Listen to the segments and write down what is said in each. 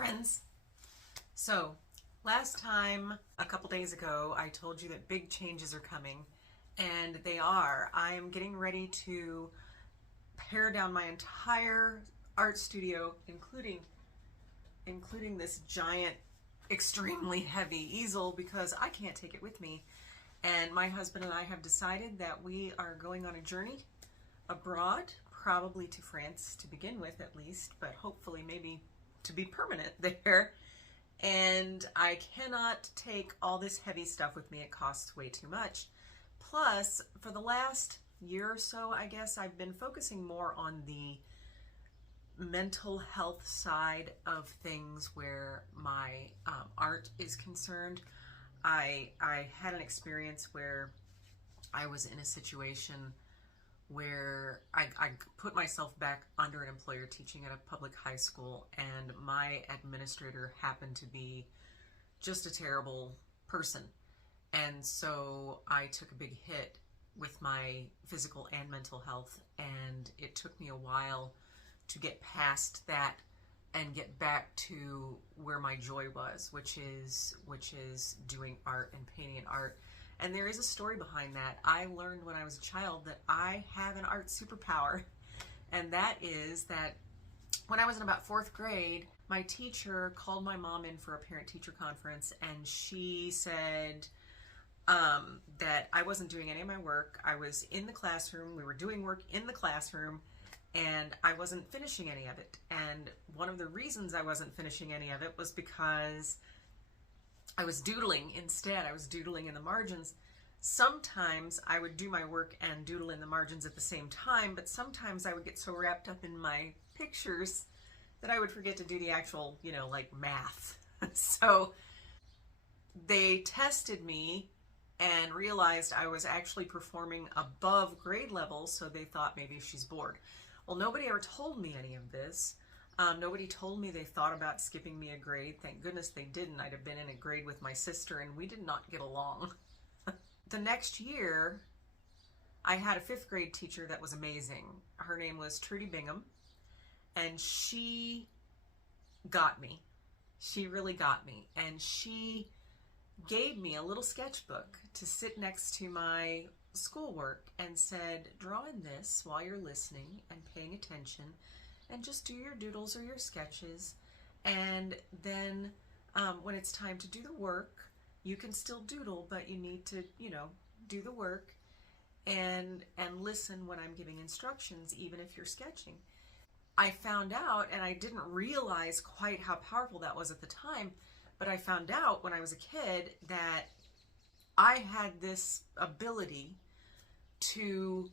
friends. So last time, a couple days ago, I told you that big changes are coming, and they are. I am getting ready to pare down my entire art studio, including this giant, extremely heavy easel, because I can't take it with me. And my husband and I have decided that we are going on a journey abroad, probably to France to begin with at least, but hopefully maybe to be permanent there. And I cannot take all this heavy stuff with me. It costs way too much. Plus, for the last year or so, I guess, I've been focusing more on the mental health side of things where my art is concerned. I had an experience where I was in a situation where I put myself back under an employer teaching at a public high school, and my administrator happened to be just a terrible person. And so I took a big hit with my physical and mental health, and it took me a while to get past that and get back to where my joy was, which is doing art and painting art. And there is a story behind that. I learned when I was a child that I have an art superpower, and that is that when I was in about 4th grade, my teacher called my mom in for a parent-teacher conference, and she said that I wasn't doing any of my work. I was in the classroom, we were doing work in the classroom, and I wasn't finishing any of it. And one of the reasons I wasn't finishing any of it was because I was doodling instead. I was doodling in the margins. Sometimes I would do my work and doodle in the margins at the same time, but sometimes I would get so wrapped up in my pictures that I would forget to do the actual, like math. So they tested me and realized I was actually performing above grade level, so they thought maybe she's bored. Well, nobody ever told me any of this. Nobody told me they thought about skipping me a grade. Thank goodness they didn't. I'd have been in a grade with my sister, and we did not get along. The next year, I had a 5th grade teacher that was amazing. Her name was Trudy Bingham, and she got me. She really got me. And she gave me a little sketchbook to sit next to my schoolwork and said, draw in this while you're listening and paying attention, and just do your doodles or your sketches, and then when it's time to do the work, you can still doodle, but you need to, do the work and listen when I'm giving instructions, even if you're sketching. I found out, and I didn't realize quite how powerful that was at the time, but I found out when I was a kid that I had this ability to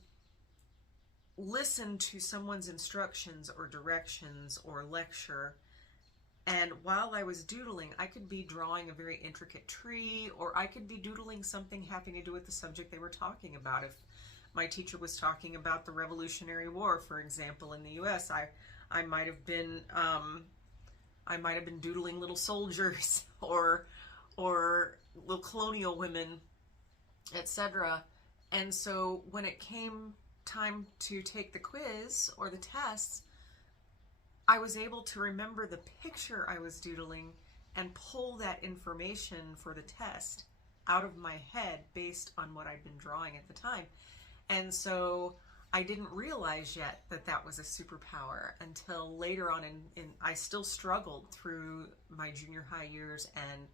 listen to someone's instructions or directions or lecture, and while I was doodling, I could be drawing a very intricate tree, or I could be doodling something having to do with the subject they were talking about. If my teacher was talking about the Revolutionary War, for example, in the US, I might have been doodling little soldiers or little colonial women, etc. And so when it came time to take the quiz or the tests, I was able to remember the picture I was doodling and pull that information for the test out of my head based on what I'd been drawing at the time. And so I didn't realize yet that that was a superpower until later on I still struggled through my junior high years and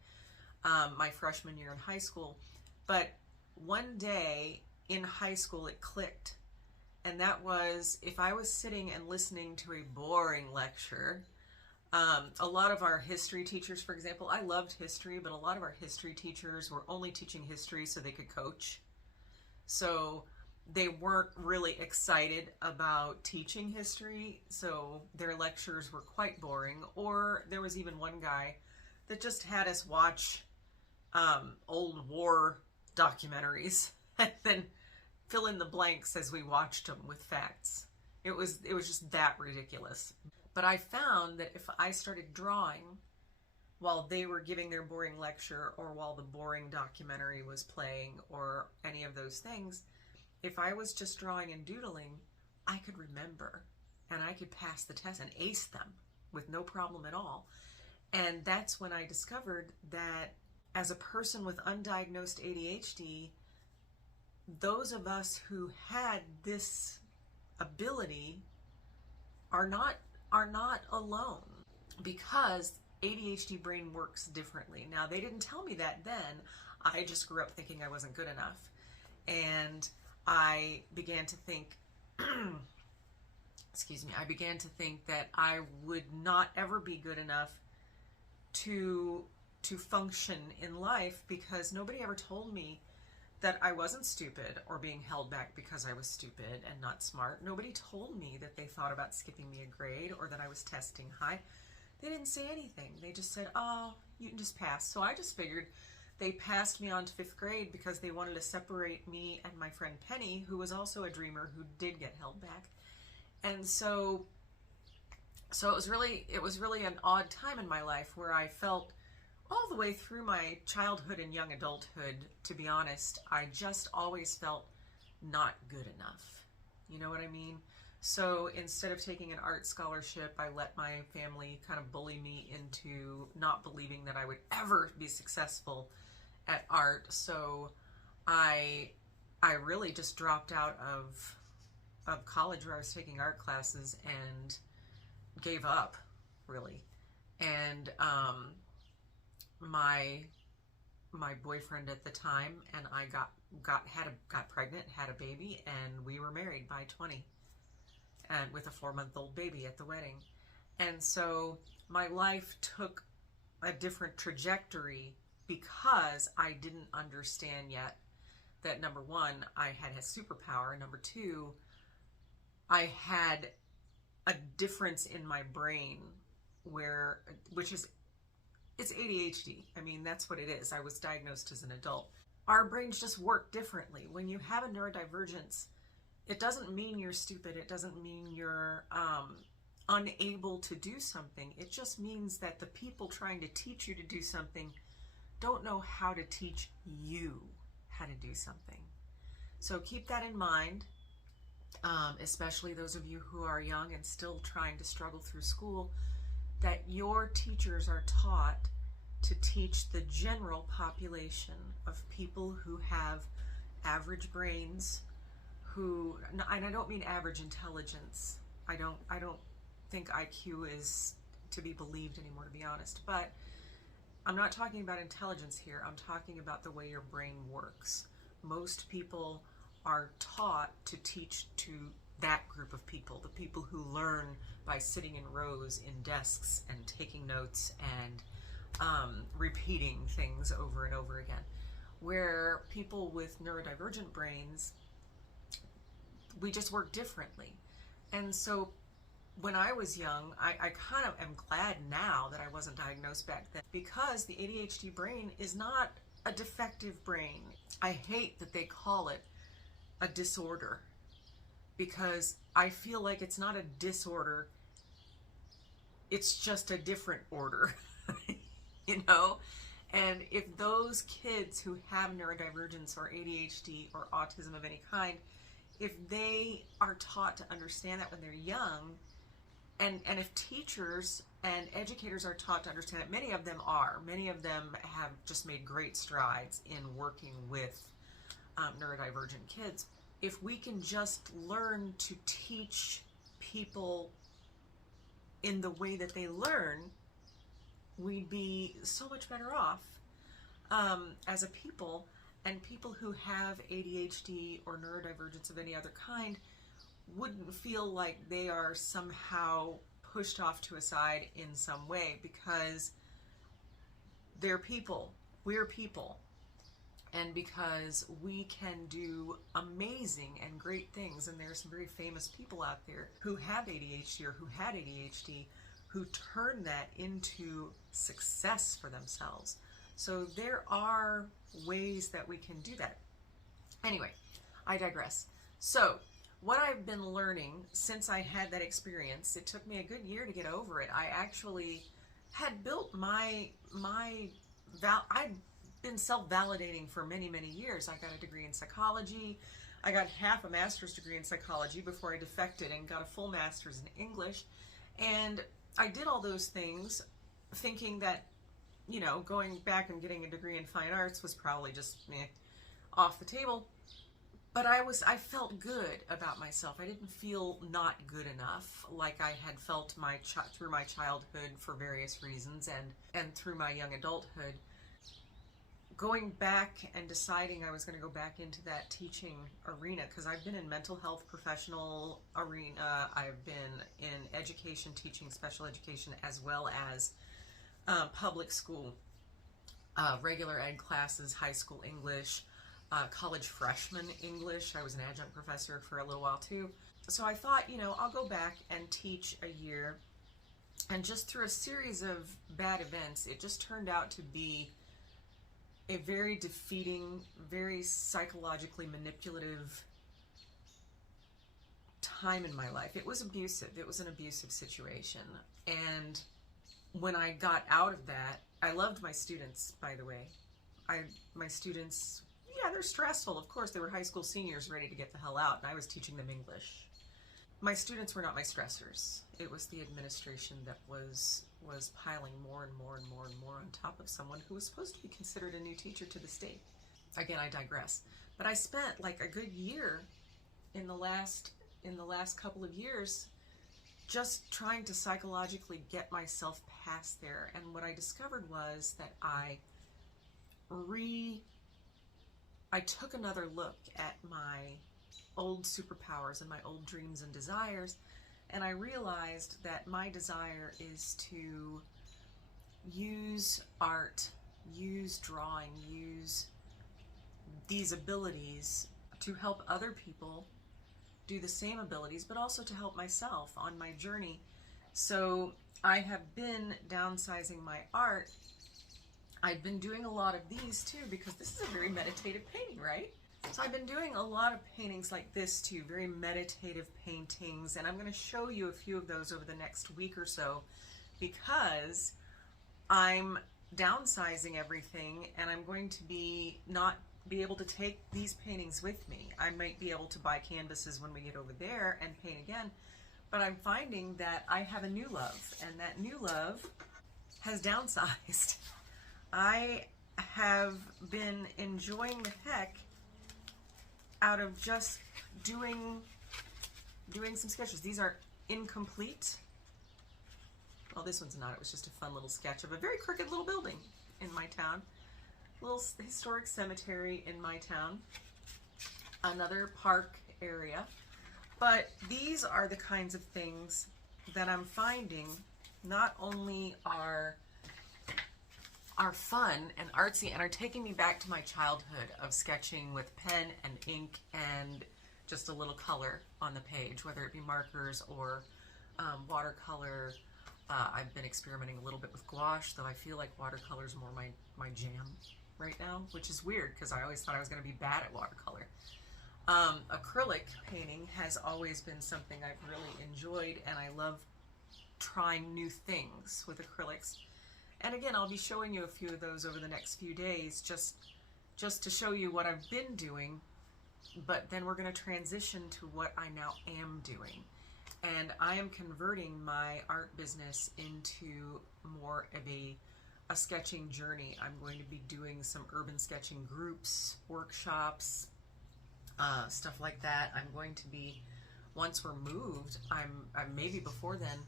my freshman year in high school. But one day in high school it clicked. And that was, if I was sitting and listening to a boring lecture, a lot of our history teachers, for example, I loved history, but a lot of our history teachers were only teaching history so they could coach. So they weren't really excited about teaching history, so their lectures were quite boring. Or there was even one guy that just had us watch old war documentaries and then fill in the blanks as we watched them with facts. It was just that ridiculous. But I found that if I started drawing while they were giving their boring lecture, or while the boring documentary was playing, or any of those things, if I was just drawing and doodling, I could remember, and I could pass the test and ace them with no problem at all. And that's when I discovered that as a person with undiagnosed ADHD, those of us who had this ability are not alone, because ADHD brain works differently. Now, they didn't tell me that then. I just grew up thinking I wasn't good enough. And I began to think, excuse me, I began to think that I would not ever be good enough to function in life, because nobody ever told me that I wasn't stupid or being held back because I was stupid and not smart. Nobody told me that they thought about skipping me a grade or that I was testing high. They didn't say anything. They just said, oh, you can just pass. So I just figured they passed me on to 5th grade because they wanted to separate me and my friend Penny, who was also a dreamer who did get held back. And so it was really an odd time in my life where I felt all the way through my childhood and young adulthood, to be honest, I just always felt not good enough. You know what I mean? So instead of taking an art scholarship, I let my family kind of bully me into not believing that I would ever be successful at art. So I really just dropped out of college, where I was taking art classes, and gave up, really. And my boyfriend at the time and I got pregnant, had a baby, and we were married by 20, and with a 4-month-old baby at the wedding. And so my life took a different trajectory because I didn't understand yet that, number one, I had a superpower. Number two, I had a difference in my brain it's ADHD. I mean, that's what it is. I was diagnosed as an adult. Our brains just work differently. When you have a neurodivergence, it doesn't mean you're stupid. It doesn't mean you're unable to do something. It just means that the people trying to teach you to do something don't know how to teach you how to do something. So keep that in mind, especially those of you who are young and still trying to struggle through school, that your teachers are taught to teach the general population of people who have average brains, and I don't mean average intelligence. I don't think IQ is to be believed anymore, to be honest. But I'm not talking about intelligence here. I'm talking about the way your brain works. Most people are taught to teach to that group of people, the people who learn by sitting in rows in desks and taking notes and repeating things over and over again. Where people with neurodivergent brains, we just work differently. And so when I was young, I kind of am glad now that I wasn't diagnosed back then, because the ADHD brain is not a defective brain. I hate that they call it a disorder, because I feel like it's not a disorder, it's just a different order, you know? And if those kids who have neurodivergence or ADHD or autism of any kind, if they are taught to understand that when they're young, and if teachers and educators are taught to understand it, many of them have just made great strides in working with neurodivergent kids. If we can just learn to teach people in the way that they learn, we'd be so much better off as a people. And people who have ADHD or neurodivergence of any other kind wouldn't feel like they are somehow pushed off to a side in some way, because they're people, we're people. And because we can do amazing and great things, and there's some very famous people out there who have ADHD or who had ADHD who turn that into success for themselves. So there are ways that we can do that. Anyway, I digress. So what I've been learning since I had that experience, it took me a good year to get over it. I actually had built I'd been self-validating for many, many years. I got a degree in psychology. I got half a master's degree in psychology before I defected and got a full master's in English. And I did all those things thinking that, going back and getting a degree in fine arts was probably just off the table. But I felt good about myself. I didn't feel not good enough like I had felt through my childhood for various reasons, and through my young adulthood. Going back and deciding I was going to go back into that teaching arena, because I've been in mental health professional arena, I've been in education, teaching special education, as well as public school, regular ed classes, high school English, college freshman English. I was an adjunct professor for a little while too. So I thought, I'll go back and teach a year. And just through a series of bad events, it just turned out to be a very defeating, very psychologically manipulative time in my life. It was abusive. It was an abusive situation. And when I got out of that, I loved my students, by the way. My students, they're stressful. Of course, they were high school seniors ready to get the hell out, and I was teaching them English. My students were not my stressors. It was the administration that was piling more and more and more and more on top of someone who was supposed to be considered a new teacher to the state. Again, I digress. But I spent like a good year in the last couple of years just trying to psychologically get myself past there. And what I discovered was that I took another look at my old superpowers and my old dreams and desires, and I realized that my desire is to use art, use drawing, use these abilities to help other people do the same abilities, but also to help myself on my journey. So I have been downsizing my art. I've been doing a lot of these too, because this is a very meditative painting, right? So I've been doing a lot of paintings like this too, very meditative paintings, and I'm going to show you a few of those over the next week or so, because I'm downsizing everything, and I'm going to not be able to take these paintings with me. I might be able to buy canvases when we get over there and paint again, but I'm finding that I have a new love, and that new love has downsized. I have been enjoying the heck out of just doing some sketches. These are incomplete. Well, this one's not. It was just a fun little sketch of a very crooked little building in my town. Little historic cemetery in my town. Another park area. But these are the kinds of things that I'm finding not only are fun and artsy and are taking me back to my childhood of sketching with pen and ink and just a little color on the page, whether it be markers or watercolor. I've been experimenting a little bit with gouache, though I feel like watercolor is more my jam right now, which is weird because I always thought I was going to be bad at watercolor. Acrylic painting has always been something I've really enjoyed, and I love trying new things with acrylics. And again, I'll be showing you a few of those over the next few days, just to show you what I've been doing, but then we're going to transition to what I now am doing. And I am converting my art business into more of a sketching journey. I'm going to be doing some urban sketching groups, workshops, stuff like that. I'm going to be, once we're moved, maybe before then,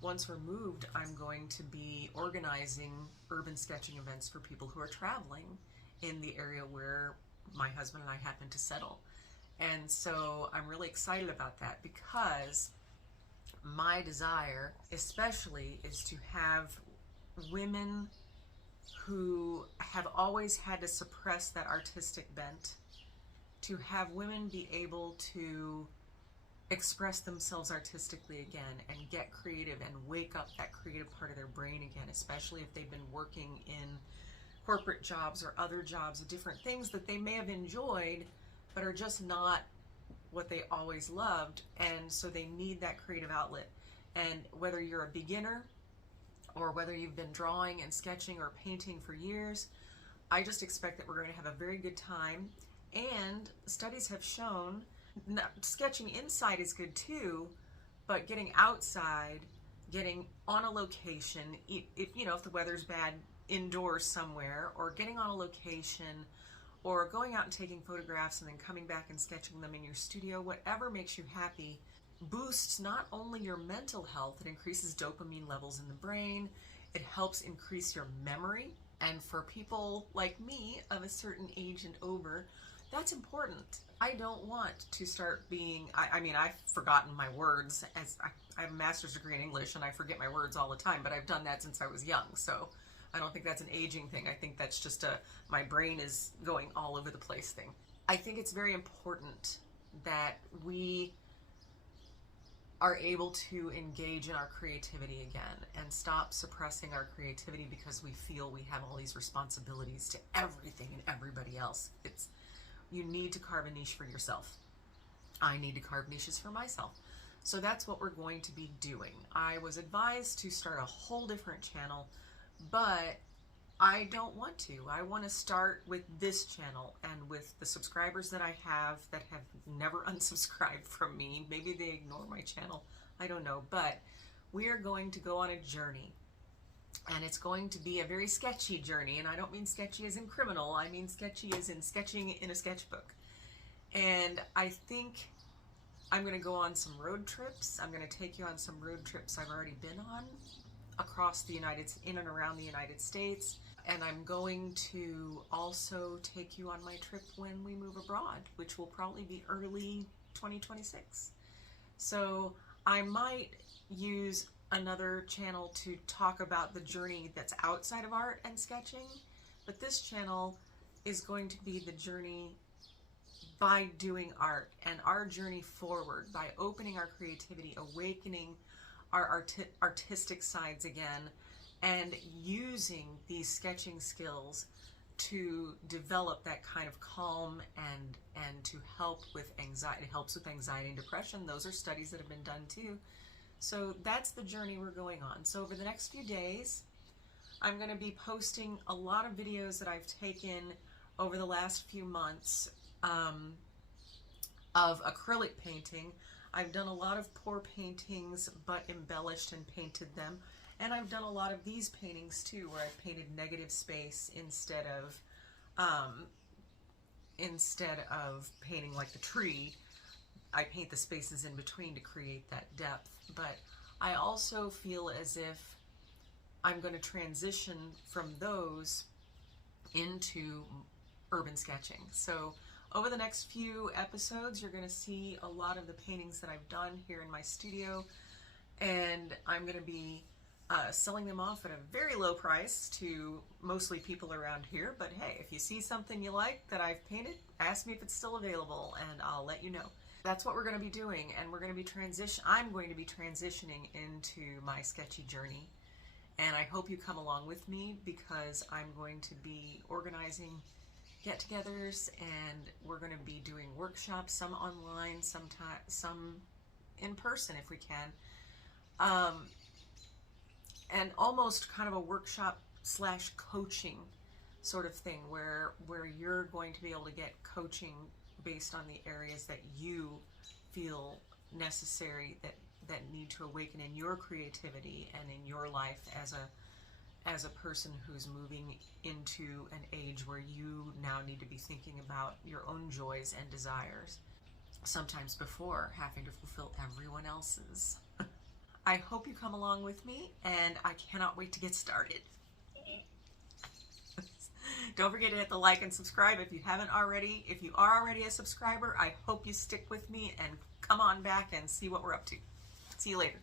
once we're moved, I'm going to be organizing urban sketching events for people who are traveling in the area where my husband and I happen to settle. And so I'm really excited about that, because my desire especially is to have women who have always had to suppress that artistic bent, to have women be able to express themselves artistically again and get creative and wake up that creative part of their brain again, especially if they've been working in corporate jobs or other jobs, different things that they may have enjoyed but are just not what they always loved, and so they need that creative outlet. And whether you're a beginner or whether you've been drawing and sketching or painting for years, I just expect that we're going to have a very good time. And studies have shown sketching inside is good too, but getting outside getting on a location, if you know, if the weather's bad, indoors somewhere, or getting on a location, or going out and taking photographs and then coming back and sketching them in your studio, whatever makes you happy, boosts not only your mental health, it increases dopamine levels in the brain, it helps increase your memory, and for people like me of a certain age and over, that's important. I don't want to start being, I mean, I've forgotten my words, as I have a master's degree in English and I forget my words all the time, but I've done that since I was young, so I don't think that's an aging thing. I think that's just my brain is going all over the place thing. I think it's very important that we are able to engage in our creativity again and stop suppressing our creativity because we feel we have all these responsibilities to everything and everybody else. You need to carve a niche for yourself. I need to carve niches for myself. So that's what we're going to be doing. I was advised to start a whole different channel, but I don't want to. I want to start with this channel and with the subscribers that I have that have never unsubscribed from me. Maybe they ignore my channel. I don't know. But we are going to go on a journey. And it's going to be a very sketchy journey. And I don't mean sketchy as in criminal. I mean sketchy as in sketching in a sketchbook. And I think I'm going to go on some road trips. I'm going to take you on some road trips I've already been on across the in and around the United States. And I'm going to also take you on my trip when we move abroad, which will probably be early 2026. So I might use another channel to talk about the journey that's outside of art and sketching, but this channel is going to be the journey by doing art and our journey forward by opening our creativity, awakening our artistic sides again, and using these sketching skills to develop that kind of calm and to help with anxiety. It helps with anxiety and depression. Those are studies that have been done too. So that's the journey we're going on. So over the next few days, I'm going to be posting a lot of videos that I've taken over the last few months of acrylic painting. I've done a lot of pour paintings, but embellished and painted them. And I've done a lot of these paintings too, where I've painted negative space instead of painting like the tree. I paint the spaces in between to create that depth. But I also feel as if I'm going to transition from those into urban sketching. So over the next few episodes, you're going to see a lot of the paintings that I've done here in my studio, and I'm going to be selling them off at a very low price to mostly people around here. But hey, if you see something you like that I've painted, ask me if it's still available and I'll let you know. That's what we're going to be doing, and we're going to be I'm going to be transitioning into my sketchy journey, and I hope you come along with me because I'm going to be organizing get-togethers, and we're going to be doing workshops, some online, some in person if we can, and almost kind of a workshop / coaching sort of thing where you're going to be able to get coaching based on the areas that you feel necessary, that need to awaken in your creativity and in your life as a person who's moving into an age where you now need to be thinking about your own joys and desires, sometimes before having to fulfill everyone else's. I hope you come along with me, and I cannot wait to get started. Don't forget to hit the like and subscribe if you haven't already. If you are already a subscriber, I hope you stick with me and come on back and see what we're up to. See you later.